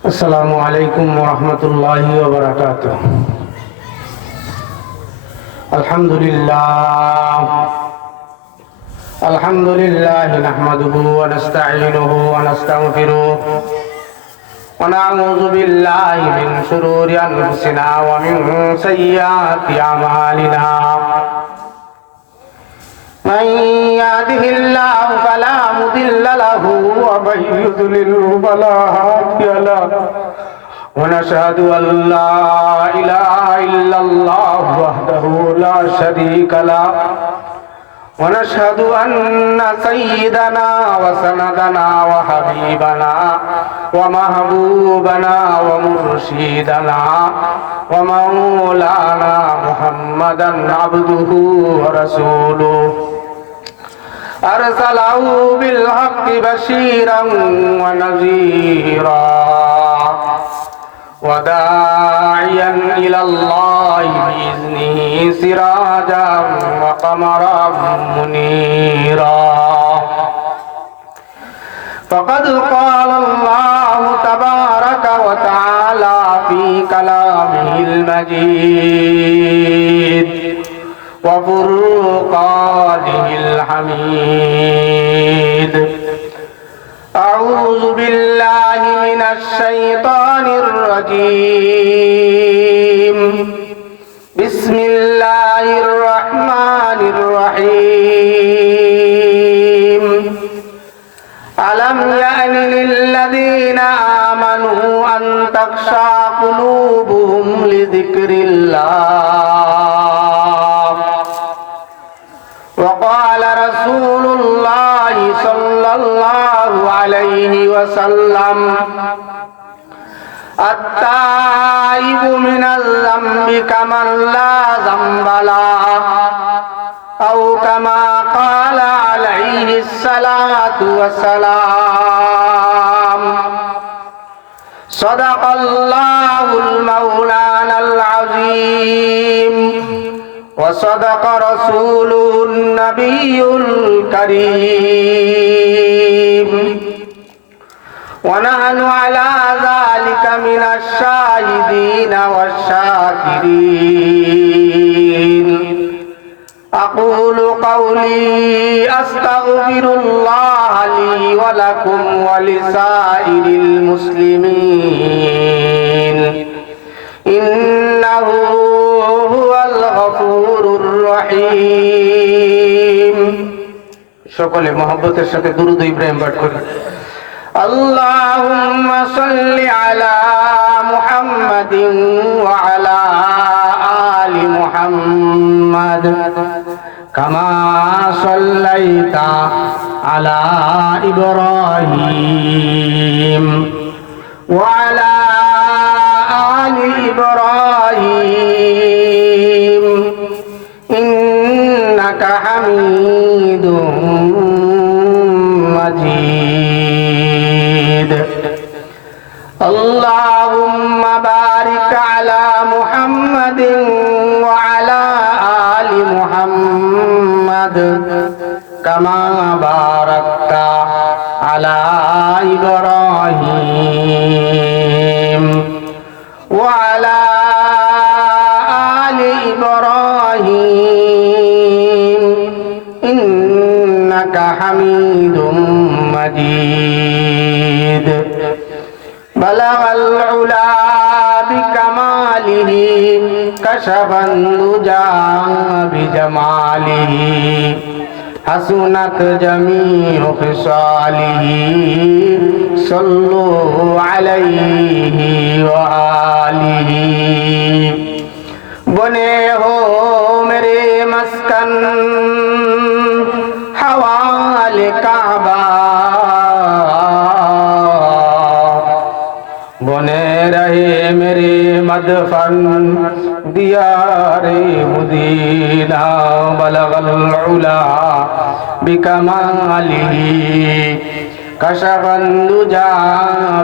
السلام عليكم ورحمة الله وبركاته. الحمد لله نحمده ونستعينه ونستغفره ونعوذ بالله من شرور أنفسنا ومن سيئات أعمالنا. من يهده الله فلا مضل له ومن يضلله فلا هادي له ونشهد أن لا إله إلا الله وحده لا شريك له ونشهد أن سيدنا وسندنا وحبيبنا ومحبوبنا ومرشدنا ومولانا محمدا عبده ورسوله أرسله بالحق بشيرا ونذيرا وداعيا إلى الله بإذنه سراجا وقمرا منيرا. فقد قال الله تبارك وتعالى في كلامه المجيد وفرقانه الحميد. أعوذ بالله من الشيطان الرجيم. بسم الله الرحمن الرحيم. ألم يأن للذين آمنوا أن تخشع قلوبهم لذكر الله. وقال رسول الله صلى الله عليه وسلم التائب من الذنب كمن لا ذنب له أو كما قال عليه الصلاة والسلام. صدق الله المولانا العظيم وصدق رسوله النبي الكريم ونحن على ذلك من الشاهدين والشاكرين. أقول قولي أستغفر الله لي ولكم ولسائر المسلمين إنه هو الغفور الرحيم. সকলে মহব্বতের সাথে দুরূদ ইব্রাহিম পাঠ করি। اللهم صل على محمد وعلى آل محمد كما صليت على إبراهيم وعلى آل إبراهيم إنك حميد مجيد. اللهم بارك على محمد وعلى آل محمد كما باركت على إبراهيم وعلى آل إبراهيم إنك حميد مجيد. بلغ العلا بكماله كشف الدجى بجماله حسنت جميع خصاله صلوا عليه وآله. बने हो मेरे मस्कन हवाले काबा बने रहे मेरे मदफन दियारे मुदीना. बलगल उला बिकमालिही कशफन दुजा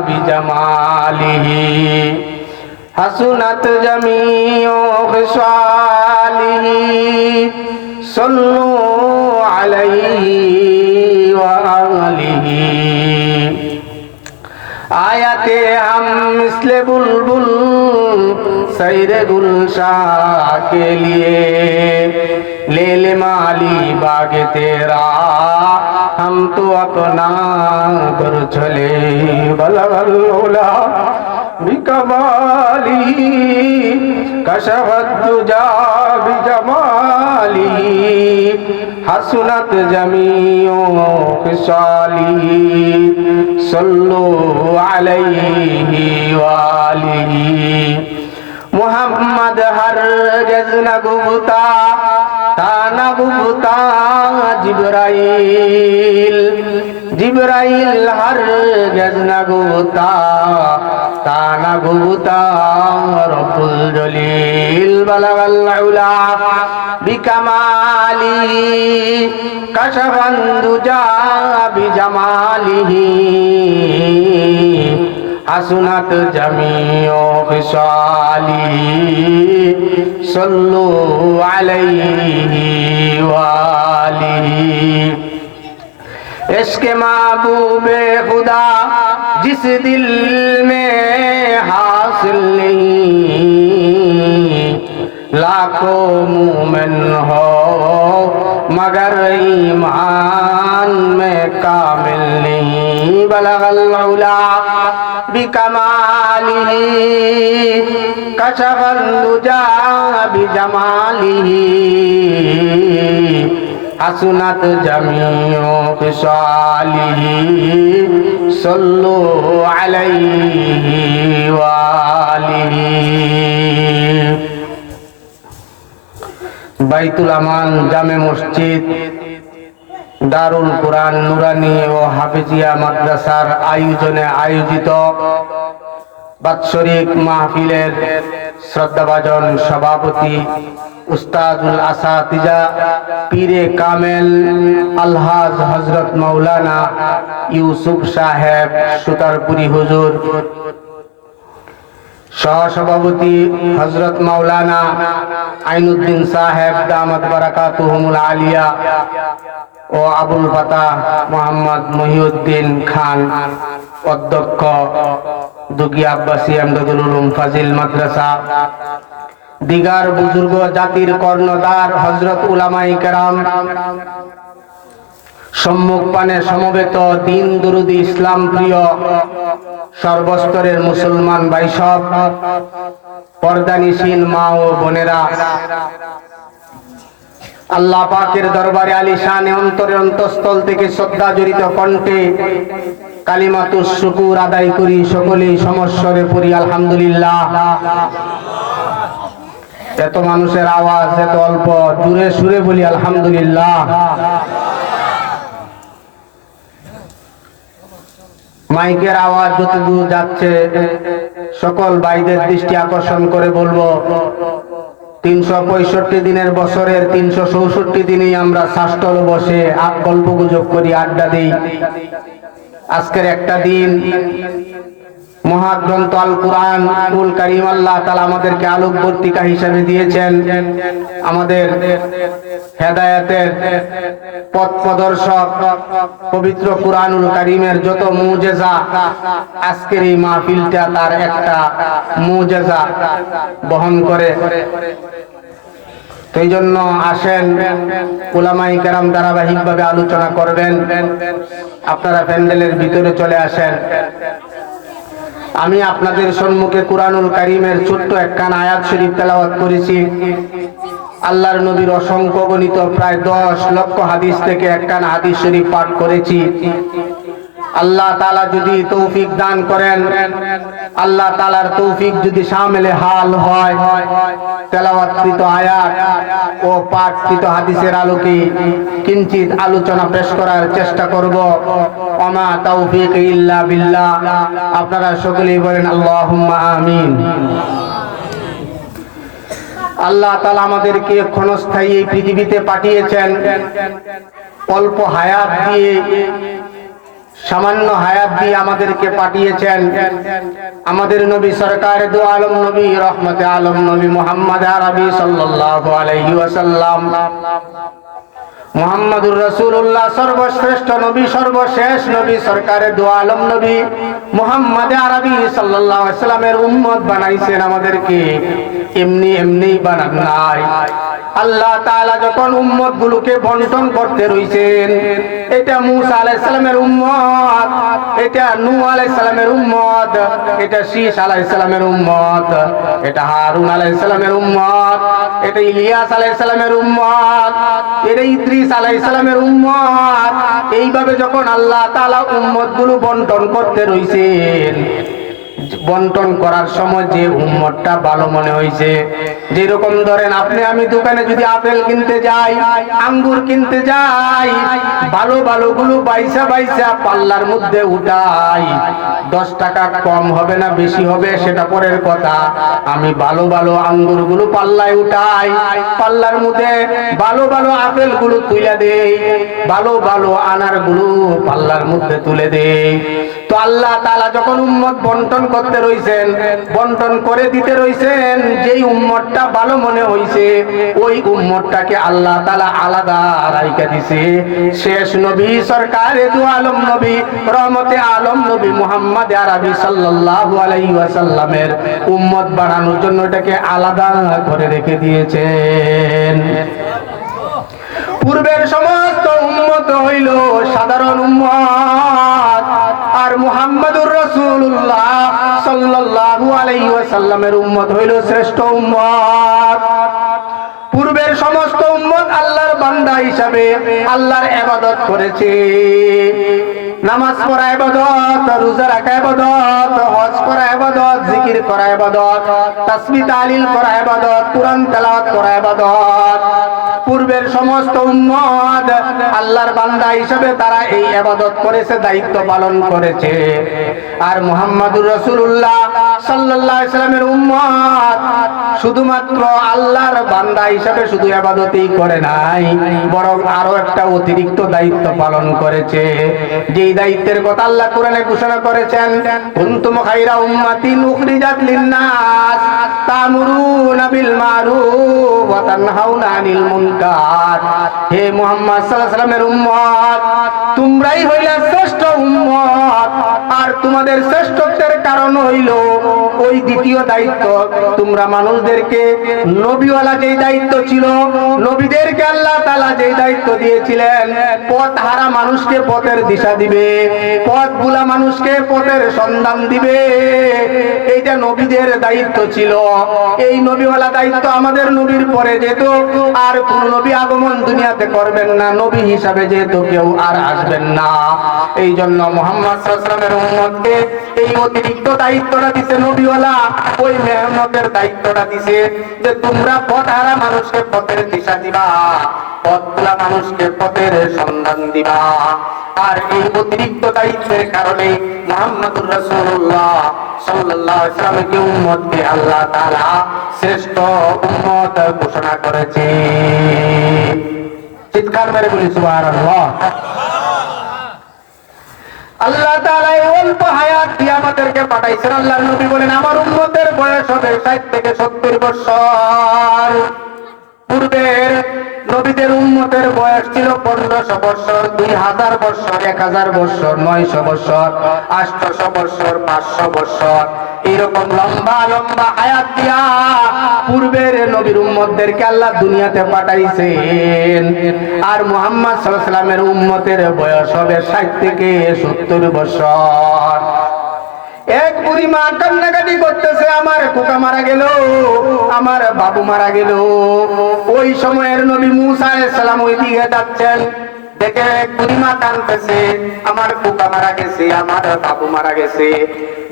बिजमालिही हसनत जमीओ खिसालिही सल्लु अलैहि व आलिही. आयते हम मिसले बुलबुल सैरे गुलशाह के लिए ले ले माली बागे तेरा हम तो अपना घर चले बलगल्ला बिकमाली कशफत दुजा बिजमाली हसनत जमीओ खिसाली सल्लु अलैहि वालिही मुहम्मद हरगिज़ न गुफ्ता ताना गुफ्ता जिब्राइल जिब्राइल हरगिज़ न गुफ्ता ताना गुफ्ता रब्बुल जलील बलगल उला बिकमाली कशफन दुजा बिजमालिही हसनत जमीओ खिसाली सल्लु अलैहि वालिही इश्क़ महबूबे खुदा जिस दिल में हासिल नहीं लाखों मोमिन हो मगर ईमान में कामिल नहीं बलगल उला बिकमालिही कशफन दुजा बिजमालिही हसनत जमीओ खिसालिही सल्लु अलैहि वालिही বাইতুল আমান জামে মসজিদ দারুল কুরআন নুরানি ও হাফেজিয়া মাদ্রাসার আয়োজনে আয়োজিত বাৎসরিক মাহফিলের শ্রদ্ধাভাজন সভাপতি উস্তাদুল আসাতিজা পীরে কামেল আলহাজ হযরত মাওলানা ইউসুফ সাহেব সুতারপুরি হুজুর, সহসভাপতি হযরত মাওলানা আইনুদ্দিন সাহেব দামাত বারাকাতুহুমুল আলিয়া ও আবুল ফাতাহ মোহাম্মদ মহিউদ্দিন খান, অধ্যক্ষ দুগিয়া আব্বাসী আমদাদুল উলুম ফাজিল মাদ্রাসা, দিগার বুজুর্গ জাতির কর্ণধার হযরত উলামায়ে কেরাম, সম্মুখ পানে সমবেত দিন দুরুদি ইসলাম প্রিয় সর্বস্তরের মুসলমান ভাই সব, পর্দানিশীন মা ও বোনেরা, আল্লাহ পাকের দরবারে আলিশানে অন্তরে অন্তঃস্থল থেকে শ্রদ্ধা জড়িত কণ্ঠে কালিমাতুশ শুকুর আদায় করি, সকলেই সমস্বরে পড়ি আলহামদুলিল্লাহ। এত মানুষের আওয়াজ এত অল্প, জোরে সুরে বলি আলহামদুলিল্লাহ। মাইকের আওয়াজ যত দূর যাচ্ছে সকল ভাইদের দৃষ্টি আকর্ষণ করে বলবো, 365 দিনের বছরের 364 দিনেই আমরা শাস্ত্রলে বসে গল্প গুজব করি, আড্ডা দিই। আজকের একটা দিন মহাগ্রন্থ আল কুরআন উল কারীম আল্লাহ তাআলা আমাদেরকে আলোকবর্তিকা হিসেবে দিয়েছেন, আমাদের হেদায়েতের পথ প্রদর্শক পবিত্র কুরআনুল কারীমের যত মুজিজা, আজকের এই মাহফিলটা তার একটা মুজিজা বহন করে। এই জন্য আসেন, উলামায়ে কেরাম ধারাবাহিকভাবে আলোচনা করবেন, আপনারা প্যান্ডেলের ভিতরে চলে আসেন। আমি আপনাদের সম্মুখে কুরআনুল কারীমের ছোট্ট একখান আয়াত শরীফ তেলাওয়াত করেছি। আল্লাহর নবীর অসংখ্য গণিত প্রায় 10 লক্ষ হাদিস থেকে একখান হাদিস শরীফ পাঠ করেছি। আল্লাহ তাআলা যদি তৌফিক দান করেন, আল্লাহ তাআলার তৌফিক যদি শামিলে হাল হয়, তেলাওয়াতকৃত আয়াত ও পাঠকৃত হাদিসের আলোকে কিঞ্চিত আলোচনা পেশ করার চেষ্টা করব। ওমা তাওফিক ইল্লা বিল্লাহ। আপনারা সকলেই বলেন আল্লাহুম্মা আমিন। আল্লাহ তাআলা আমাদেরকে ক্ষণস্থায়ী এই পৃথিবীতে পাঠিয়েছেন, অল্প হায়াত দিয়ে, সামান্য হায়াত দিয়ে আমাদেরকে পাঠিয়েছেন। আমাদের নবী সরকার দু আলম নবী রহমতে আলম নবী মুহাম্মদ আরবি সাল্লাল্লাহু আলাইহি ওয়াসাল্লাম মুহাম্মাদুর রাসূলুল্লাহ সর্বশ্রেষ্ঠ নবী, সর্বশেষ নবী, সরকারে দু আলম নবী মুহাম্মদ আরবি সাল্লাল্লাহু আলাইহি ওয়াসাল্লামের উম্মত বানাইছেন আমাদেরকে, এমনি এমনি বানান নাই। আল্লাহ তাআলা যখন উম্মত গুলোকে বন্টন করতে রইছেন, এটা মূসা আলাইহিস সালামের উম্মত, এটা নূহ আলাইহিস সালামের উম্মত, এটা শীশ আলাইহিস সালামের উম্মত, এটা হারুন আলাইহিস সালামের উম্মত, এটা ইলিয়াস আলাইহিস সালামের উম্মত, এটা ইদ্রিস আলাইহিস সালামের উম্মত। এইভাবে যখন আল্লাহ তাআলা উম্মত গুলো বন্টন করতে রইছেন, বন্টন করার সময় যে উম্মতটা ভালো মনে হয়েছে, যেরকম ধরেন আপনি আমি দোকানে যদি আপেল কিনতে যাই, আঙ্গুর কিনতে যাই, ভালো ভালো গুলো বাইসা বাইসা পাল্লার মধ্যে উঠাই, 10 টাকা কম হবে না বেশি হবে সেটা পরের কথা, আমি ভালো ভালো আঙ্গুর গুলো পাল্লায় উঠাই, পাল্লার মধ্যে ভালো ভালো আপেল গুলো তুলে দেই, ভালো ভালো আনার গুলো পাল্লার মধ্যে তুলে দেই। তো আল্লাহ তাআলা যখন উম্মত বন্টন করতে রইছেন, বন্টন করে দিতে রইছেন, যেই উম্মতটা ভালো মনে হইছে ওই উম্মতটাকে আল্লাহ তাআলা আলাদা রাইখা দিছে। শেষ নবী, সরকারে দু আলম নবী, রহমতে আলম নবী মুহাম্মদ আরবি সাল্লাল্লাহু আলাইহি ওয়াসাল্লামের উম্মত বানানোর জন্য এটাকে আলাদা করে রেখে দিয়েছেন। পূর্বের সমস্ত উম্মত হইল সাধারণ উম্মত, আর মুহাম্মাদুর রাসূলুল্লাহ সাল্লাল্লাহু আলাইহি ওয়াসাল্লামের উম্মত হইল শ্রেষ্ঠ উম্মত। পূর্বের সমস্ত উম্মত আল্লাহর বান্দা হিসাবে আল্লাহর ইবাদত করেছে, নামাজ পড়া ইবাদত, রোজা রাখা ইবাদত, হজ করা ইবাদত, জিকির করা ইবাদত, তাসবিহ তাহলিল করা ইবাদত, কুরআন তেলাওয়াত করা ইবাদত। পূর্বের সমস্ত উম্মত আল্লাহর বান্দা হিসেবে তারা এই ইবাদত করেছে, দায়িত্ব পালন করেছে। আর মুহাম্মাদুর রাসূলুল্লাহ সাল্লাল্লাহু আলাইহি ওয়াসাল্লামের উম্মত শুধুমাত্র আল্লাহর বান্দা হিসেবে শুধু ইবাদতই করে নাই, বরং আরো একটা অতিরিক্ত দায়িত্ব পালন করেছে। যেই দায়িত্বের কথা আল্লাহ কোরআনে ঘোষণা করেছেন, কুনতুম খায়রা উম্মাতিন উখরিজাত লিন-নাস তা'মুরুনা বিল মা'রুফ ওয়া তানহাউনা আনিল মুনকার। হে মুহাম্মদ সাল্লাল্লাহু আলাইহি ওয়াসাল্লামের উম্মত, তোমরাই হইলে শ্রেষ্ঠ উম্মত, আর তোমাদের শ্রেষ্ঠত্বের কারণ হইল ওই দ্বিতীয় দায়িত্ব, তোমরা মানুষদেরকে নবীওয়ালা যেই দায়িত্ব ছিল, নবীদেরকে আল্লাহ তাআলা যেই দায়িত্ব দিয়েছিলেন, পথ হারা মানুষকে পথের দিশা দিবে, পথ ভুলা মানুষকে পথের সন্ধান দিবে, এইটা নবীদের দায়িত্ব ছিল। এই নবীওয়ালা দায়িত্ব আমাদের নবীর পরে যেহেতু আর কোন নবী আগমন দুনিয়াতে করবেন না, নবী হিসাবে যেহেতু কেউ আর আসবেন না, এই জন্য মুহাম্মদ সাল্লাল্লাহু আলাইহি ওয়াসাল্লামের উম্মতকে এই অতিরিক্ত দায়িত্বটা দিছে নবীওয়ালা, ওই মেহনতের দায়িত্বটা দিছে যে তোমরা পথ হারা মানুষকে পথের দিশা দিবা, পথ ভোলা মানুষকে পথের সন্ধান দিবা। আর এই অতিরিক্ত দায়িত্বের কারণে মুহাম্মাদুর রাসূলুল্লাহ সাল্লাল্লাহু আলাইহি ওয়াসাল্লামকে উম্মতকে আল্লাহ তাআলা শ্রেষ্ঠ উম্মত ঘোষণা করেছে। চিৎকার মেরে বলি সুবহানাল্লাহ। আল্লাহ তাআলা এই অল্প হায়াত দিয়ে আমাদেরকে পাঠাইছেন। আল্লাহর নবী বলেন, আমার উম্মতের বয়স হবে 60 থেকে 70 বছর। পূর্বের নবীদের উম্মতের বয়স ছিল 1500 বছর, 2000 বছর, 1000 বছর, 900 বছর, 800 বছর, 500 বছর, এরকম লম্বা লম্বা হায়াত দিয়া পূর্বের নবীর উম্মতদেরকে আল্লাহ দুনিয়াতে পাঠাইছেন। আর মুহাম্মদ সাল্লাল্লাহু আলাইহি ওয়াসাল্লামের উম্মতের বয়স হবে 60 থেকে 70 বছর। এক বুড়ি মা কান্নাকাটি করতেছে, আমার খোকা মারা গেল, আমার বাবু মারা গেল। ওই সময়ের নবী মুসা আলাইহিস সালাম ওই দিকে যাচ্ছেন, দেখে এক বুড়ি মা কাঁদতেছে, আমার খোকা মারা গেছে, আমার বাবু মারা গেছে।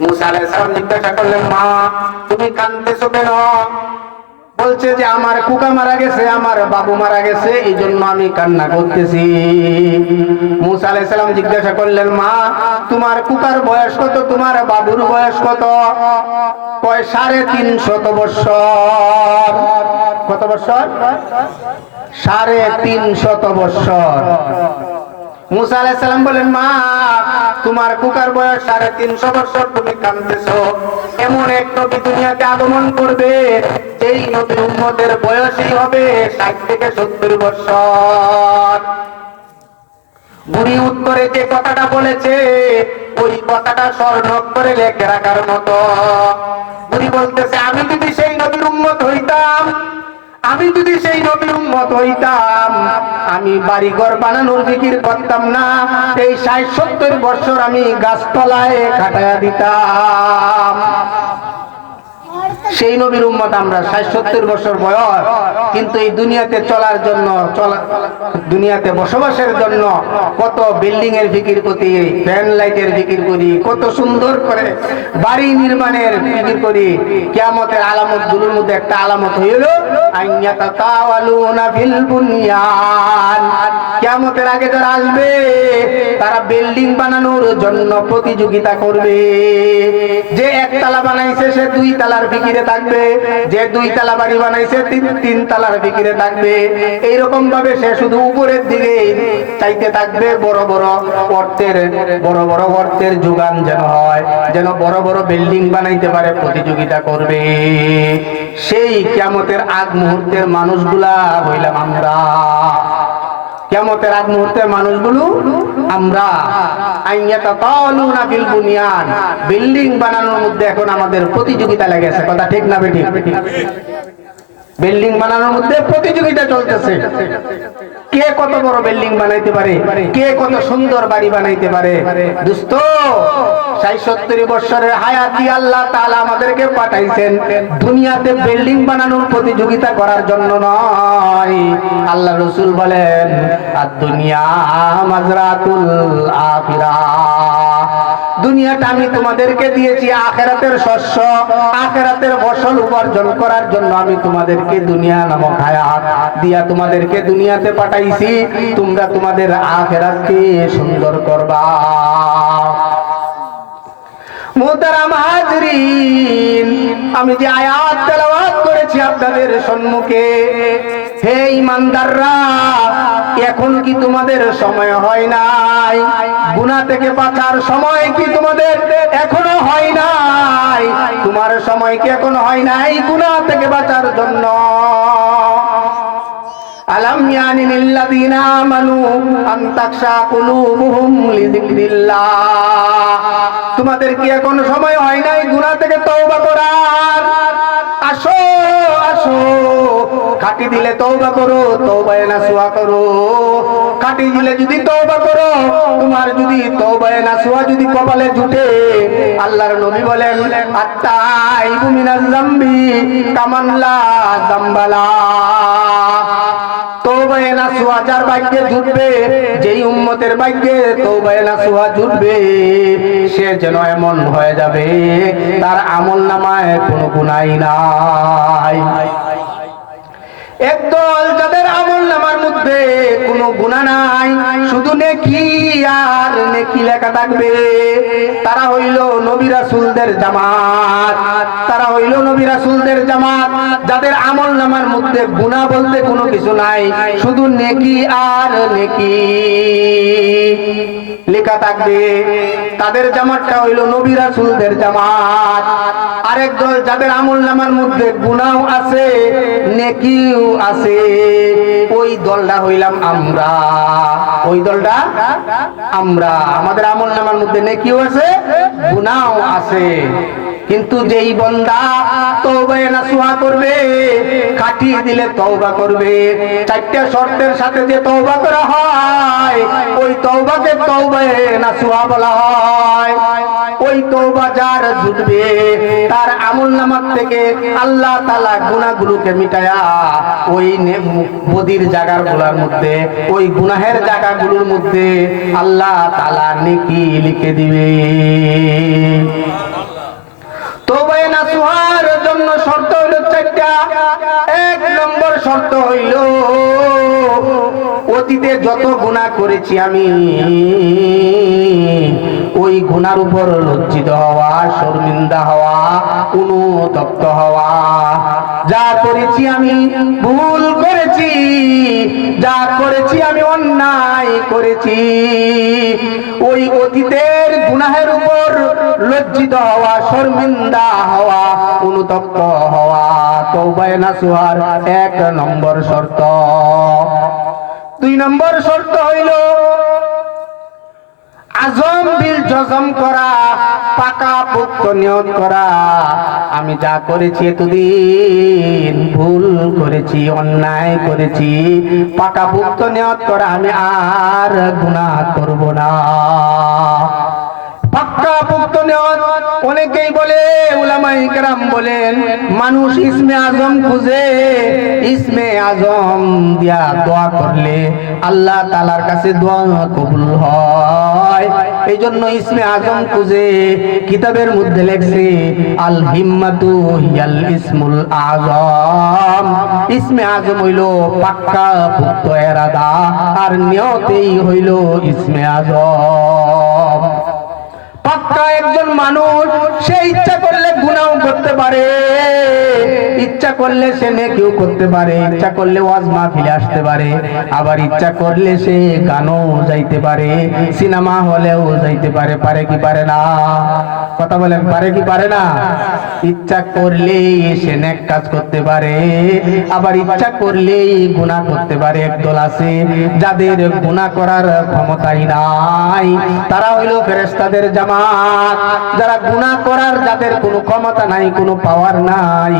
মুসা আলাইহিস সালাম জিজ্ঞাসা করলেন, মা তুমি কাঁদতেছো কেন? বলছে যে আমার কুকা মারা গেছে, আমার বাবু মারা গেছে, এই জন্য আমি কান্না করতেছি। মুসা আলাইহিস সালাম জিজ্ঞাসা করলেন, মা তোমার কুকার বয়স কত, তোমার বাবুর বয়স কত? কয় 350 বছর। কত বছর? 350 বছর। মুসা আলাইহিস সালাম বলেন, মা তোমার কুকার বয়স 350 বছর, তুমি কাঁদতেছো। এমন এক নবী দুনিয়াতে আগমন করবে, যেই নবীর উম্মতের বয়সই হবে 60 থেকে 70 বছর। বুড়ি উত্তরে যে কথাটা বলেছে, ওই কথাটা স্বর্ণাক্ষরে লেখে রাখার মতো। বুড়ি বলতেছে, আমি যদি সেই নবীর উম্মত হইতাম, আমি যদি সেই নবীর উম্মত হইতাম, আমি বাড়িঘর বানানোর ফিকির করতাম না, এই 60-70 বছর আমি গাছতলায় কাটায়া দিতাম। সেই নবীর উম্মত আমরা, 60-70 বছর বয়স, কিন্তু এই দুনিয়াতে চলার জন্য, দুনিয়াতে বসবাসের জন্য কত বিল্ডিং এর ফিকির করি, ফ্যান লাইটের ফিকির করি, কত সুন্দর করে বাড়ি নির্মাণের ফিকির করি। কিয়ামতের আলামত গুলোর মধ্যে একটা আলামত হইল আইয়াতাতাওয়ালুনা ফিল বুনিয়ান। কিয়ামতের আগে যারা আসবে, তারা বিল্ডিং বানানোর জন্য প্রতিযোগিতা করবে। যে একতলা বানাইছে সে 2 তালার ফিকিরে থাকবে, যে 2 তালা বাড়ি বানাইছে 3 তালার ফিকিরে থাকবে। এইরকম ভাবে সে শুধু উপরের দিকে চাইতে থাকবে, বড় বড় অর্থের যোগান যেন হয়, যেন বড় বড় বিল্ডিং বানাইতে পারে, প্রতিযোগিতা করবে। সেই কিয়ামতের আগ মুহূর্তের মানুষগুলা হইলাম আমরা। কিয়ামতের আগ মুহূর্তের মানুষগুলো আমরা। আইয়াতাতাওয়ালুনা ফিল বুনিয়ান, বিল্ডিং বানানোর মধ্যে এখন আমাদের প্রতিযোগিতা লেগেছে। কথা ঠিক না বেঠিক? বিল্ডিং বানানোর মধ্যে প্রতিযোগিতা চলতেছে। কে কত বড় বিল্ডিং বানাইতে পারে, কে কত সুন্দর বাড়ি বানাইতে পারে। দোস্ত, 60-70 বছরের হায়াতি আল্লাহ তাআলা আমাদেরকে পাঠাইছেন দুনিয়াতে বিল্ডিং বানানোর প্রতিযোগিতা করার জন্য নয়। আল্লাহ রাসূল বলেন, আদ-দুনিয়া মাজরাতুল আখিরাহ। দুনিয়াটা আমি তোমাদেরকে দিয়েছি আখিরাতের শস্য, আখিরাতের ফসল উপার্জন করার জন্য আমি তোমাদেরকে দুনিয়া নামক হায়াত দিয়া তোমাদেরকে দুনিয়াতে পাঠাইছি। তোমরা তোমাদের আখিরাতকে সুন্দর করবা। মুহতারাম হাজরিন, আমি যে আয়াত তেলাওয়াত করেছি আপনাদের সম্মুখে, হে ঈমানদাররা, এখন কি তোমাদের সময় হয় নাই? গুনাহ থেকে বাঁচার সময় কি তোমাদের এখনো হয় নাই? তোমার সময় কি এখনো হয় নাই গুনাহ থেকে বাঁচার জন্য? আলাম ইয়ানি লিল্লাযিনা আমানু আন তাখশা কুলুবুহুম লিযিকরিল্লাহ। তোমাদের কি এখন সময় হয় নাই গুনাহ থেকে তওবা করার? আসো আসো, খাঁটি দিলে তওবা করো, তওবায়ে নাসুহা করো। খাঁটি দিলে যদি তওবা করো, তোমার যদি তওবায়ে নাসুহা যদি কপালে জুটে, আল্লাহর নবী বলেন, আত-তাইবু মিনাজ যামবি কামান লা যামবালা। তওবায়ে নাসুহা যার ভাগ্যে জুটবে, যেই উম্মতের ভাগ্যে তওবায়ে নাসুহা জুটবে, সে যেন এমন হয়ে যাবে তার আমলনামায় কোনো গুনাহই নাই। একদল যাদের আমলনামার মধ্যে কোনো গুনাহ নাই, শুধু নেকি আর নেকি লেখা থাকবে, তারা হইল নবী রাসূলদের জামাত। তারা হইল নবী রাসূলদের জামাত, যাদের আমলনামার মধ্যে গুনাহ বলতে কোনো কিছু নাই, শুধু নেকি আর নেকি লেখা থাকবে। তাদের জামাতটা হইল নবী রাসূলদের জামাত। আরেক দল যাদের আমলনামার মধ্যে গুনাহ আছে, নেকিও আছে, ওই দলটা হইলাম আমরা। ওই দলটা আমরা। আমাদের আমলনামার মধ্যে নেকিও আছে, গুনাহও আছে। কিন্তু যেই বান্দা তওবায়ে নাসুহা করবে, খাঁটি দিলে তওবা করবে, 4টা শর্তের সাথে যে তওবা করা হয়, ওই তওবাকে তওবায়ে নাসুহা বলা হয়। ওই তওবা যার জুটবে, তার আমলনামার থেকে আল্লাহ তাআলা গুনাহগুলোকে মিটায়া ওই বদির জায়গাগুলোর মধ্যে, ওই গুনাহের জায়গাগুলোর মধ্যে আল্লাহ তাআলা নেকি লিখে দিবে। তওবায়ে নাসুহার জন্য শর্ত হইল 4টা। 1 নম্বর শর্ত হইল, অতীতে যত গুনাহ করেছি আমি, ওই গুনার উপর লজ্জিত হওয়া, শর্মিন্দা হওয়া, অনুতপ্ত হওয়া। যা করেছি আমি ভুল করেছি, যা করেছি আমি অন্যায় করেছি, ওই অতীতের গুনাহের উপর লজ্জিত হওয়া, শর্মিন্দা হওয়া, অনুতপ্ত হওয়া তওবায়ে নাসুহার 1 নম্বর শর্ত। 2 নম্বর শর্ত হইল আজম বিল জজম করা, পাকা পোক্ত নিয়ত করা, আমি যা করেছি এতদিন ভুল করেছি, অন্যায় করেছি, পাকা পোক্ত নিয়ত করা আমি আর গুনাহ করব না। পাক্কা পোক্ত নিয়ত। অনেকেই বলে, উলামায়ে কেরাম বলেন, মানুষ ইসমে আজম খুঁজে, ইসমে আজম দিয়া দোয়া করলে আল্লাহ তাআলার কাছে দোয়া কবুল হয়। এই জন্য ইসমে আজম খুঁজে। কিতাবের মধ্যে লেখছে আল হিম্মাতু হিয়াল ইসমুল আজম। ইসমে আজম হইল পাক্কা পোক্ত এরাদা, আর নিয়তেই হইল ইসমে আজম। পাক্কা একজন মানুষ সে ইচ্ছা করলে গুনাহ করতে পারে, ইচ্ছা করলে সে নেকিও করতে পারে, ইচ্ছা করলে ওয়াজ মাহফিলে আসতে পারে, আবার ইচ্ছা করলে সে গানও যাইতে পারে, সিনেমা হলেও যাইতে পারে। পারে কি পারে না? কথা বলেন, পারে কি পারে না? ইচ্ছা করলে সে নেক কাজ করতে পারে, আবার ইচ্ছা করলে গুনাহ করতে পারে। একদল আছে যাদের গুনাহ করার ক্ষমতাই নাই, তারা হইল ফেরেশতাদের জামাত। যারা গুনাহ করার যাদের কোনো ক্ষমতা নাই, কোনো পাওয়ার নাই।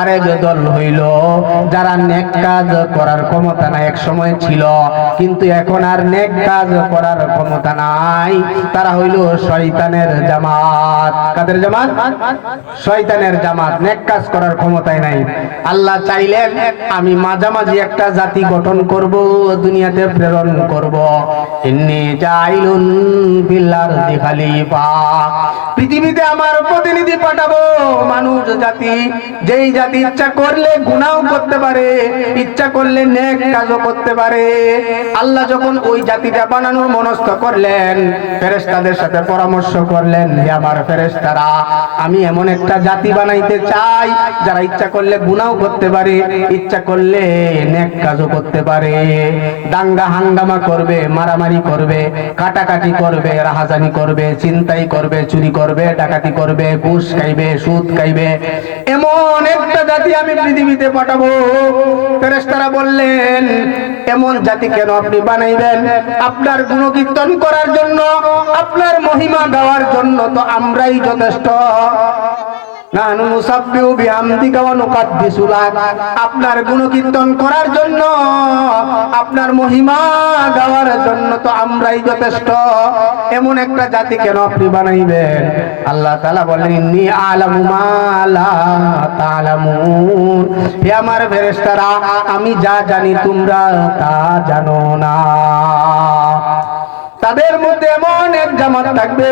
আরেক দল হইল যারা নেক কাজ করার ক্ষমতা নাই, এক সময় ছিল কিন্তু এখন আর নেক কাজ করার ক্ষমতা নাই, তারা হইল শয়তানের জামাত। কাদের জামাত? শয়তানের জামাত। নেক কাজ করার ক্ষমতাই নাই। আল্লাহ চাইলেন আমি মাঝামাঝি একটা জাতি গঠন করব, দুনিয়াতে প্রেরণ করব। ইন্নী জাইলুন ফিল আরদি খলিফা, পৃথিবীতে আমার প্রতিনিধি পাঠাবো, মানুষ জাতি, যেই জাতি ইচ্ছা করলে গুনাহ করতে পারে, ইচ্ছা করলে নেক কাজও করতে পারে। আল্লাহ যখন ওই জাতিটা বানানোর মনস্থ করলেন, ফেরেশতাদের সাথে পরামর্শ করলেন, হে আমার ফেরেশতারা, আমি এমন একটা জাতি বানাইতে চাই যারা ইচ্ছা করলে গুনাহ করতে পারে, ইচ্ছা করলে নেক কাজও করতে পারে। দাঙ্গা হাঙ্গামা করবে, মারামারি করবে, কাটাকাটি করবে, রাহাজানি করবে, ছিনতাই করবে, চুরি করবে, ডাকাতি করবে, ঘুষ খাইবে, সুদ খাইবে, এমন একটা জাতি আমি পৃথিবীতে পাঠাবো। ফেরেশতারা বললেন, এমন জাতি কেন আপনি বানাইবেন? আপনার গুণকীর্তন করার জন্য, আপনার মহিমা গাওয়ার জন্য তো আমরাই যথেষ্ট। নাহনু নুসাব্বিহু বিহামদিকা ওয়া নুকাদ্দিসু লাক, আপনার গুণকীর্তন করার জন্য, আপনার মহিমা গাওয়ার জন্য তো আমরাই যথেষ্ট। এমন একটা জাতি কেন আপনি বানাইবেন? আল্লাহ তাআলা বলেন, ইন্নী আ'লামু মা লা তা'লামুন, হে আমার ফেরেশতারা, আমি যা জানি তোমরা তা জানো না। তাদের মধ্যে এমন এক জামাত থাকবে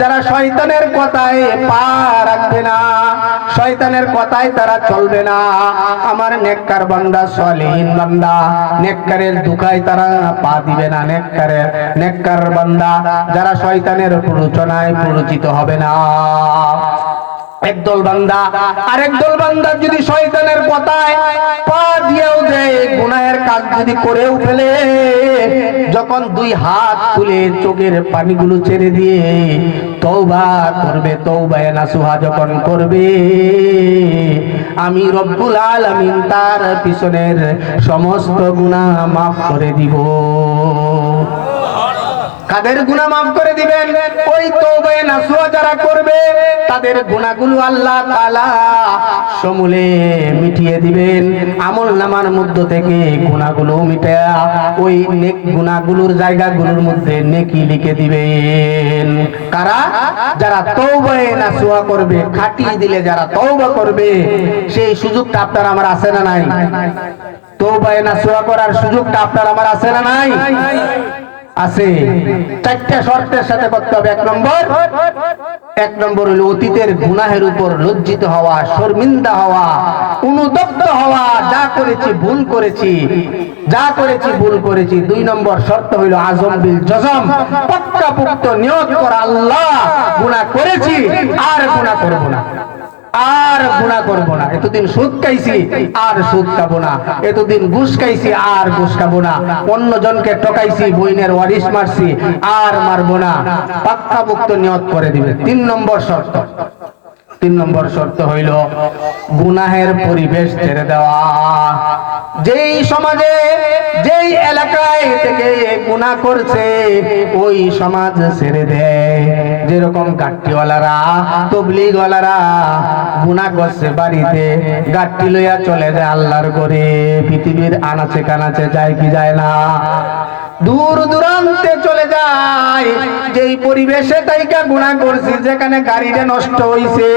যারা শয়তানের কথায় পা রাখবে না, শয়তানের কথায় তারা চলবে না। আমার নেককার বান্দা, সালেহীন বান্দা, নেককারের দুকায় তারা পা দিবে না। নেককার বান্দা যারা শয়তানের প্ররোচনায় প্ররোচিত হবে না। একদল বান্দা আরেক দল বান্দা যদি শয়তানের কথায় পা দিয়েও দেয়, গুনাহের কাজ যদি করেও ফেলে, যখন 2 হাত তুলে চোখের পানিগুলো ছেড়ে দিয়ে তওবা করবে, তওবায়ে নাসুহা যখন করবে, আমি রব্বুল আলামিন তার পিছনের সমস্ত গুনাহ মাফ করে দিব। কাদের গুনাহ মাফ করে দিবেন? ওই তওবায়ে নাসুহা যারা করবে তাদের গুনাহগুলো আল্লাহ তাআলা সমূলে মিটিয়ে দিবেন। আমলনামার মধ্য থেকে গুনাহগুলো মিটায়া ওই নেক গুনাহগুলোর জায়গাগুলোর মধ্যে নেকি লিখে দিবেন। কারা? যারা তওবায়ে নাসুহা করবে, খাটিয়ে দিলে যারা তওবা করবে, সেই সুযোগটা আপনার আমার আছে না নাই? তওবায়ে নাসুহা করার সুযোগটা আপনার আমার আছে না নাই? আছে। 4টা শর্তের সাথে করতে হবে। এক নম্বর হলো অতীতের গুনাহের উপর লজ্জিত হওয়া, শর্মিন্দা হওয়া, অনুতপ্ত হওয়া, যা করেছি ভুল করেছি, যা করেছি ভুল করেছি। 2 নম্বর শর্ত হইল আজম বিল জজম, পাক্কা পোক্ত নিয়ত করা, আল্লাহ গুনাহ করেছি আর গুনাহ করব না। আর গুনাহ করব না, এতদিন সুদ খাইছি আর সুদ খাবো না, এতদিন ঘুষ খাইছি আর ঘুষ খাবো না, অন্যজনকে ঠকাইছি, বইনের ওয়ারিশ মারছি আর মারবো না, পাক্কাপোক্ত নিয়ত করে দিবে। 3 নম্বর শর্ত, 3 নম্বর শর্ত হইল গুনাহের পরিবেশ ছেড়ে দেওয়া। যেই সমাজে যেই এলাকায় থেকে গুনাহ করছে ওই সমাজ ছেড়ে দেয়। যেরকম গাট্টিওয়ালারা তবলিগওয়ালারা গুনাহ করছে বাড়িতে, গাট্টি লইয়া চলে যায় আল্লাহর ঘরে, পৃথিবীর আনাচে কানাচে যায় কি যায় না, দূর দূরান্তে চলে যায়। যেই পরিবেশে তাইকা গুনাহ করছি, যেখানে গাড়িটা নষ্ট হইছে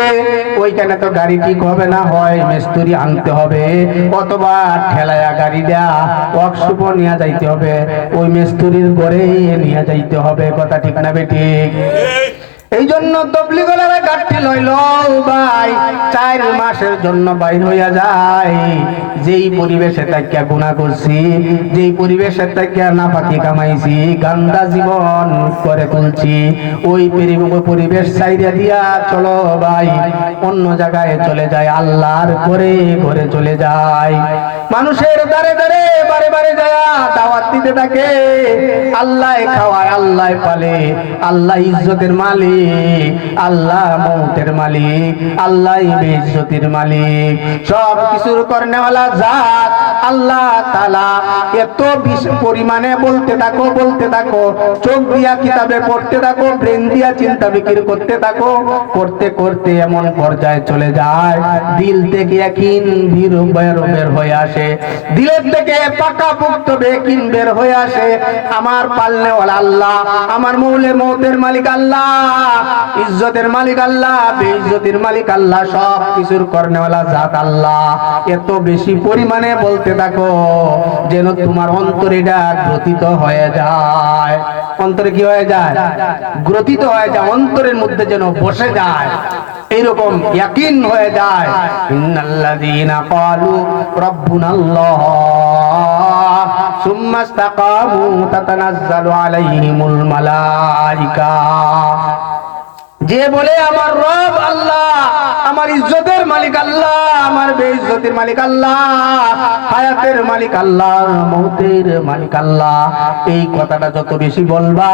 ওইখানে তো গাড়ি ঠিক হবে না, হয় মিস্ত্রি আনতে হবে অথবা ঠেলায়া গাড়িটা ওয়ার্কশপে নিয়ে যাইতে হবে, ওই মিস্ত্রির ঘরে নিয়ে যাইতে হবে। কথা ঠিক না বেঠিক? এই জন্য তবলিগওয়ালারা গাঠি লইল ভাই 4 মাসের জন্য বাইর হইয়া যায়। যেই পরিবেশে তাকিয়া গুনাহ করছি, যেই পরিবেশে তাকিয়া নাপাকি কামাইছি, গান্দা জীবন করে তুলছি, ওই পরিবেশ ছাইড়া দিয়া চলো ভাই অন্য জায়গায় চলে যায়, আল্লাহর ঘরে ঘরে চলে যায়। মানুষের দ্বারে দ্বারে বারে বারে যায় দাওয়াত দিতে থাকে। আল্লাহ খাওয়ায়, আল্লাহ পালে, আল্লাহ ইজ্জতের মালিক, আল্লাহ মৌতের মালিক, আল্লাহ বেইজ্জতির মালিক, সব কিছুর করনেওয়ালা জাত আল্লাহ তাআলা। এত বেশি পরিমাণে বলতে থাকো, বলতে থাকো, চোখ দিয়া কিতাবে পড়তে থাকো, ব্রেন দিয়া চিন্তা বিকির করতে থাকো, করতে করতে এমন পর্যায়ে চলে যায় দিল থেকে ইয়াকিন বের হয়ে আসে, দিলের থেকে পাকাপোক্ত ইয়াকিন বের হয়ে আসে। আমার পালনেওয়ালা আল্লাহ, আমার মৌলে মৌতের মালিক আল্লাহ, ইজ্জতের মালিক আল্লাহ, বেইজ্জতির মালিক আল্লাহ, সব কিছুর করনেওয়ালা জাত আল্লাহ। এত বেশি পরিমাণে বলতে থাকো যেন তোমার অন্তরেটা গ্রথিত হয়ে যায়। অন্তরে কি হয়ে যায়? গ্রথিত হয়ে যায়, অন্তরের মধ্যে যেন বসে যায়, এইরকম ইয়াকিন হয়ে যায়। ইন্নাল্লাযীনা ক্বালু রাব্বুনাল্লাহ সুম্মা ইসতাকামু তাতানাজ্জালু আলাইহিমুল মালায়েকা। যে বলে আমার রব আল্লাহ, আমার ইজ্জতের মালিক আল্লাহ, আমার বেইজ্জতের মালিক আল্লাহ, হায়াতের মালিক আল্লাহ, মৌতের মালিক আল্লাহ, এই কথাটা যত বেশি বলবা,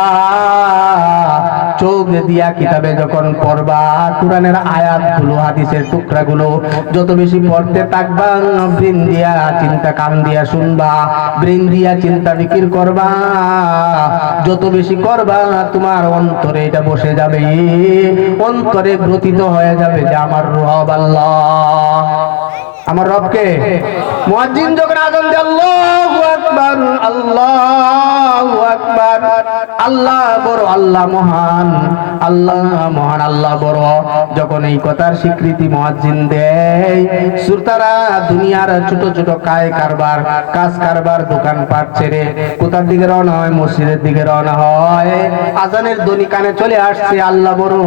চোখ দিয়া কিতাবে যখন পড়বা, কোরআনের আয়াতগুলো, হাদিসের টুকরাগুলো যত বেশি পড়তে থাকবা, ব্রেন দিয়া চিন্তা, কান দিয়া শুনবা, ব্রেন দিয়া চিন্তা বিকির করবা, যত বেশি করবা তোমার অন্তরে এটা বসে যাবে, অন্তরে গ্রথিত হয়ে যাবে যে আমার রব আল্লাহ। আমার রবকে মুয়াজ্জিন যখন আযান দেয় আল্লাহু আকবার, আল্লাহু আকবার, আল্লাহ বড়, আল্লাহ মহান, আল্লাহ মহান, আল্লাহ বড়, যখন এই কথার স্বীকৃতি মুয়াজ্জিন দেয়, শ্রোতারা দুনিয়ার ছোট ছোট কারবার, কাজ কারবার, দোকান পাট ছেড়ে কোথার দিকে রওনা হয়? মসজিদের দিকে রওনা হয়। আজানের ধ্বনি কানে চলে আসছে, আল্লাহ বড়,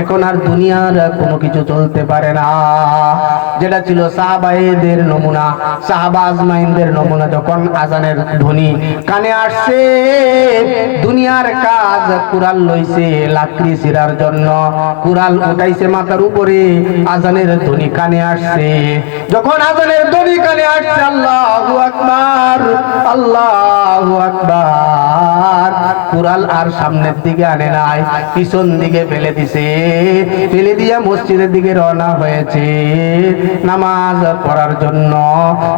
এখন আর দুনিয়ার কোনো কিছু চলতে পারে না। যেটা ছিল সাহাবায়েদের নমুনা, সাহাবা আজমাইনদের নমুনা, যখন আজানের ধ্বনি কানে আসছে, দুনিয়ার কাজ, কুড়াল লইছে লাকড়ি ছিঁড়ার জন্য, কুড়াল উঠাইছে মাথার উপরে, আজানের ধ্বনি কানে আসছে। যখন আজানের ধ্বনি কানে আসছে, আল্লাহু আকবার, আল্লাহু আকবার, কুড়াল আর সামনের দিকে আনে নাই, পিছন দিকে ফেলে দিছে, ফেলে দিয়া মসজিদের দিকে রওনা হয়েছে নামাজ পড়ার জন্য,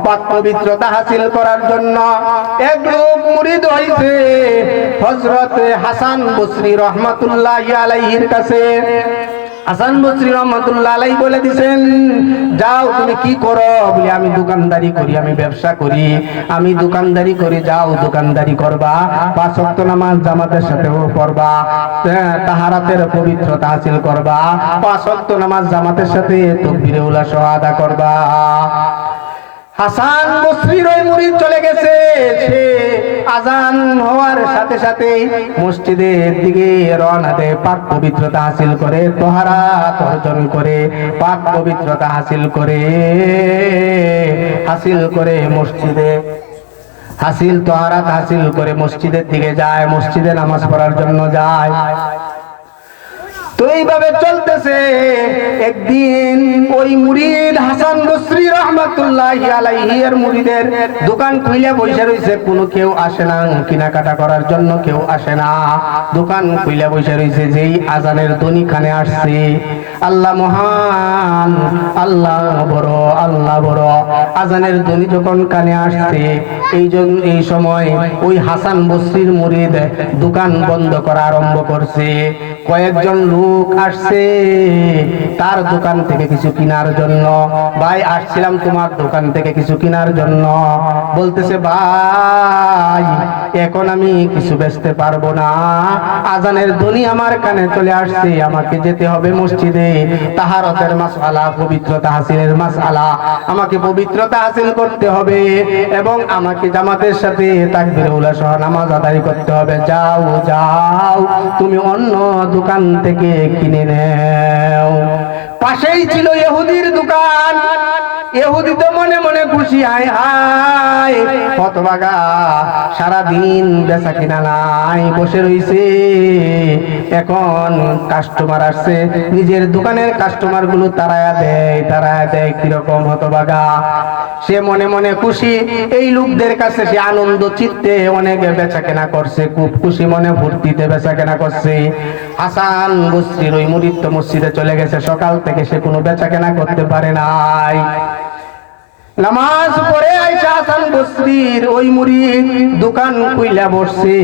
পাক পবিত্রতা হাসিল করার জন্য। এক লোক মুরিদ হইছে হযরত হাসান বসরি রাহমাতুল্লাহি আলাইহির কাছে। হাসান বসরি রাহমাতুল্লাহি আলাইহি বলে দিবেন, যাও তুমি কি করো? বলে আমি দোকানদারি করি, আমি ব্যবসা করি, আমি দোকানদারি করি। যাও দোকানদারি করবা, 5 ওয়াক্ত নামাজ জামাতের সাথে পড়বা, তাহারাতের পবিত্রতা হাসিল করবা, 5 ওয়াক্ত নামাজ জামাতের সাথে তাকবীরে উলা সহ আদা করবা। হাসান বসরির ওই মুরিদ চলে গেছে, সে আজান হওয়ার সাথে সাথে মসজিদের দিকে রওনা দেয়, পাক পবিত্রতা হাসিল করে, তাহারাত অর্জন করে, পাক পবিত্রতা হাসিল করে মসজিদে তাহারাত হাসিল করে মসজিদের দিকে যায়, মসজিদে নামাজ পড়ার জন্য যায়। তো এইভাবে চলতেছে। একদিন ওই মুরিদ হাসান বসরি রাহমাতুল্লাহি আলাইহি এর মুরিদের দোকান খুলে বসে রইছে, কোনো কেউ আসে না কেনাকাটা করার জন্য, কেউ আসে না, দোকান খুলে বসে রইছে। যেই আজানের ধ্বনি কানে আসছে, আল্লাহ মহান, আল্লাহ বড়, আল্লাহ বড়, আজানের ধ্বনি যখন কানে আসছে, এই সময় ওই হাসান বসরির মুরিদ দোকান বন্ধ করা আরম্ভ করছে। কয়েকজন লোক আসছে তার দোকান থেকে কিছু কেনার জন্য। ভাই আসছিলাম তোমার দোকান থেকে কিছু কেনার জন্য। বলতেছে ভাই এখন আমি কিছু বেচতে পারবো না, আজানের ধ্বনি আমার কানে চলে আসছে, আমাকে যেতে হবে মসজিদে, তাহারতের মাসআলা, পবিত্রতা হাসিলের মাসআলা, আমাকে পবিত্রতা হাসিল করতে হবে এবং আমাকে জামাতের সাথে তাকবীরে উলা সহ নামাজ আদায় করতে হবে। যাও যাও তুমি অন্য দোকান থেকে কিনে নাও। পাশেই ছিল ইহুদির দোকান। ইহুদি তো মনে মনে খুশি, হায় হায় হতভাগা, সারাদিন বেচা কিনা নাই, বসে রইছে। এখন কাস্টমার আসছে, নিজের দোকানের কাস্টমার গুলো তারায়া দেয়, কিরকম হতভাগা। সে মনে মনে খুশি, এই লোকদের কাছে সে আনন্দ চিত্তে অনেক বেচা কেনা করছে, খুব খুশি মনে ফুর্তিতে বেচা কেনা করছে। হাসান বসরির ওই মুরিদ তো মসজিদে চলে গেছে, সকাল থেকে সে কোনো বেচা কেনা করতে পারে নাই। নামাজ পড়ে আইসা হাসান বসরির ওই মুরিদ দোকান খুইলা বসছে।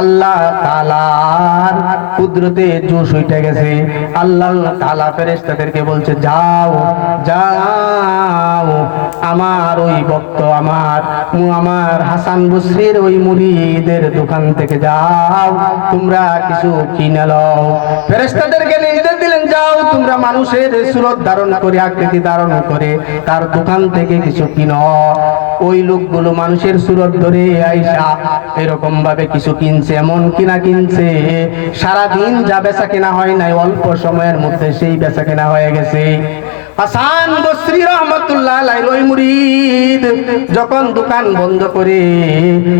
আল্লাহ তাআলার কুদরতে জোশ উঠে গেছে। আল্লাহ তাআলা ফেরেশতাদেরকে বলছে, যাও যাও আমার ওই ভক্ত, আমার হাসান বসরির ওই মুরিদের দোকান থেকে যাও, তোমরা কিছু কিনে লও। ফেরেশতাদেরকে নির্দেশ দিলেন, যাও তোমরা মানুষের সুরত ধারণ করে, আকৃতি ধারণ করে তার দোকান থেকে কিছু কিনো। ওই লোকগুলো মানুষের সুরত ধরে আইসা এরকম ভাবে কিছু কিনছে, এমন কিনছে সারাদিন যা বেচা কেনা হয় নাই, অল্প সময়ের মধ্যে সেই বেচা কেনা হয়ে গেছে। হাসান বসরি রাহমাতুল্লাহ আলাইহি ওই মুরিদ যখন দোকান বন্ধ করে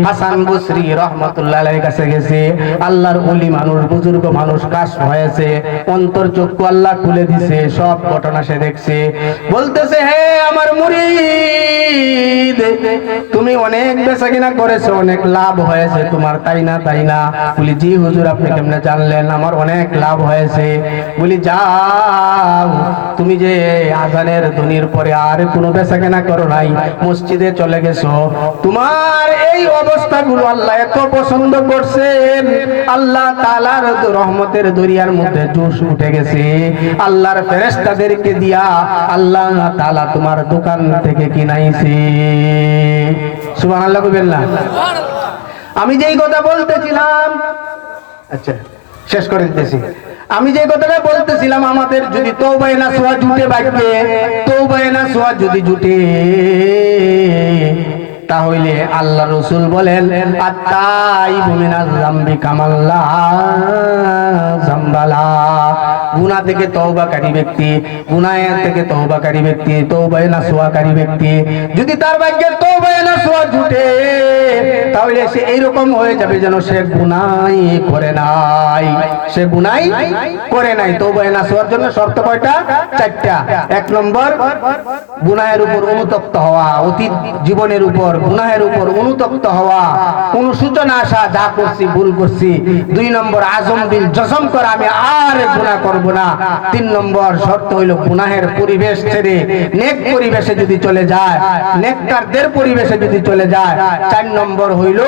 হাসান বসরি রাহমাতুল্লাহ আলাইহির কাছে গেছে, আল্লাহর ওলি মানুষ, বুজুর্গ মানুষ, কাশফ হয়েছে, অন্তর চক্ষু আল্লাহ খুলে দিছে, সব ঘটনা সে দেখছে। বলতেছে, হে আমার মুরিদ, তুমি অনেক বেচা কিনা করেছো, অনেক লাভ হয়েছে তোমার, তাই না? বলি জি হুজুর, আপনি কেমনে জানলেন? আমার অনেক লাভ হয়েছে। বলি যাও, তুমি যে আজানের ধ্বনির পরে আর কোনো বেচা কেনা করো নাই, মসজিদে চলে গেছো, তোমার এই অবস্থাগুলো আল্লাহ এত পছন্দ করছেন, আল্লাহ তাআলার রহমতের দরিয়ার মধ্যে জোশ উঠে গেছে, আল্লাহর ফেরেশতাদেরকে দিয়া আল্লাহ তাআলা তোমার দোকান থেকে কিনাইছে। সুবহানাল্লাহ কইবেন না? আমি যেই কথা বলতেছিলাম, আচ্ছা শেষ করে দিতেছি, আমি যে কথাটা বলতেছিলাম, আমাদের যদি তওবায়ে নাসুহা জুটে, ভাগ্যে তওবায়ে নাসুহা যদি জুটে, তাহলে আল্লাহ রাসূল বলেন, আত-তাইবু মিনাজ যামবি কামাল্লা যামবালা। গুনাহ থেকে তওবাকারী ব্যক্তি, গুনাহের থেকে তওবাকারী ব্যক্তি, তওবায়ে নাসুহাকারী ব্যক্তি যদি তার ভাগ্যে তওবায়ে নাসুহা জুটে, তাহলে সে এইরকম হয়ে যাবে যেন সে গুনাহই করে নাই, সে গুনাহই করে নাই। তওবায়ে নাসুহার জন্য শর্ত কয়টা? 4টা। 1 নম্বর, গুনাহের উপর অনুতপ্ত হওয়া, অতীত জীবনের উপর গুনাহের উপর অনুতপ্ত হওয়া, কোন সূচনা আসা, যা করছি ভুল করছি। 2 নম্বর, আজম বিল জজম করা, আমি আর গুনাহ করব না। 3 নম্বর শর্ত হইল গুনাহের পরিবেশ ছেড়ে নেক পরিবেশে যদি চলে যায়, নেককারদের পরিবেশে যদি চলে যায়। 4 নম্বর হইল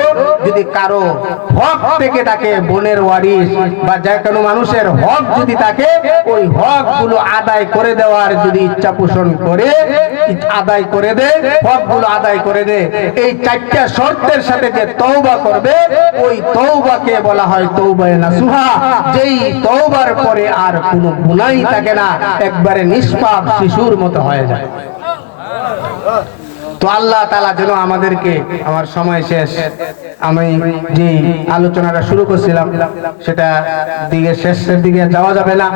যদি কারো হক থেকে তাকে, বোনের ওয়ারিস বা যে কোনো মানুষের হক যদি তাকে, ওই হক গুলো আদায় করে দেওয়ার যদি ইচ্ছা পোষণ করে, আদায় করে দে, হক গুলো আদায় করে দে। এই 4টা শর্তের সাথে যে তওবা করবে, ওই তওবাকে বলা হয় তওবায়ে নাসুহা। যেই তওবার পরে আর কোনো গুনাহই থাকে না, একবারে নিষ্পাপ শিশুর মতো হয়ে যায়। তো আল্লাহ তাআলা যেন আমাদেরকে, আমার সময় শেষ, আমি যে আলোচনাটা শুরু করছিলাম সেটা দিকে শেষের দিকে যাওয়া যাবে না।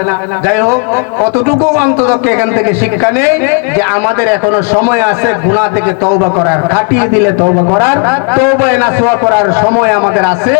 যাই হোক, কতটুকু অন্তত এখান থেকে শিক্ষা নেই যে আমাদের এখনো সময় আছে গুনাহ থেকে তওবা করার, খাটিয়ে দিলে তওবা করার, তওবা নাসুহা করার সময় আমাদের আছে।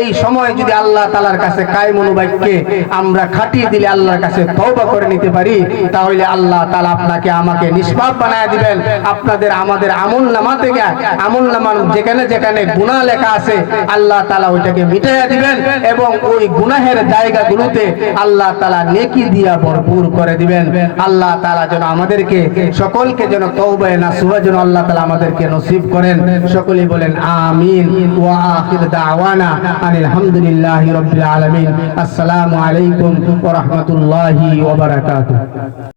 এই সময় যদি আল্লাহ তাআলার কাছে কায়মুল বাক্যে আমরা খাটিয়ে দিলে আল্লাহর কাছে তওবা করে নিতে পারি, তাহলে আল্লাহ তাআলা আপনাকে আমাকে নিষ্পাপ বানায় দিবেন। আপনাদের আমাদের আমলনামা থেকে, আমলনামার যেখানে যেখানে গুনাহ লেখা আছে আল্লাহ তাআলা ওইটাকে মিটাইয়া দিবেন এবং ওই গুনাহের জায়গাগুলোতে আল্লাহ তাআলা নেকি দিয়া ভরপুর করে দিবেন। আল্লাহ তাআলা যেন আমাদেরকে সকলকে যেন তওবা নাসুহা যেন আল্লাহ তাআলা আমাদেরকে নসিব করেন। সকলেই বলেন আমিন। ওয়া আখির দাওয়ানা আনিল হামদুলিল্লাহি রাব্বিল আলামিন। আসসালামু আলাইকুম ওয়া রাহমাতুল্লাহি ওয়া বারাকাতুহু।